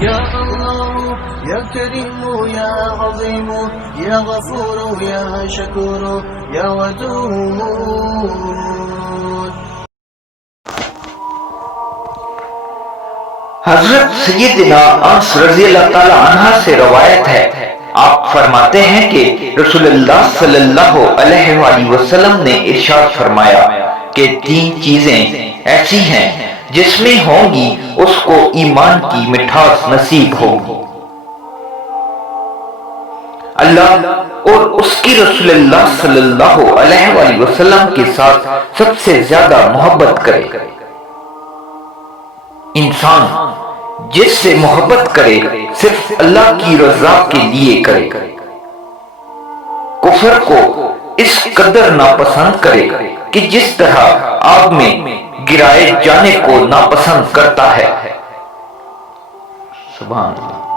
يا الله يا كريم يا عظيم يا غفور يا شكور يا ودود. حضرت سیدنا انس رضی اللہ تعالی عنہ سے روایت ہے، آپ فرماتے ہیں کہ رسول اللہ صلی اللہ علیہ وآلہ وسلم نے ارشاد فرمایا کہ 3 چیزیں ایسی ہیں جس میں ہوں گی اس کو ایمان کی مٹھاس نصیب ہوگی: اللہ اور اس کی رسول اللہ صلی اللہ علیہ وآلہ وسلم کے ساتھ سب سے زیادہ محبت کرے. انسان جس سے محبت کرے صرف اللہ کی رضا کے لیے کرے، کفر کو اس قدر ناپسند کرے کہ جس طرح آگ میں گرائے جانے کو ناپسند کرتا ہے. سبحان اللہ.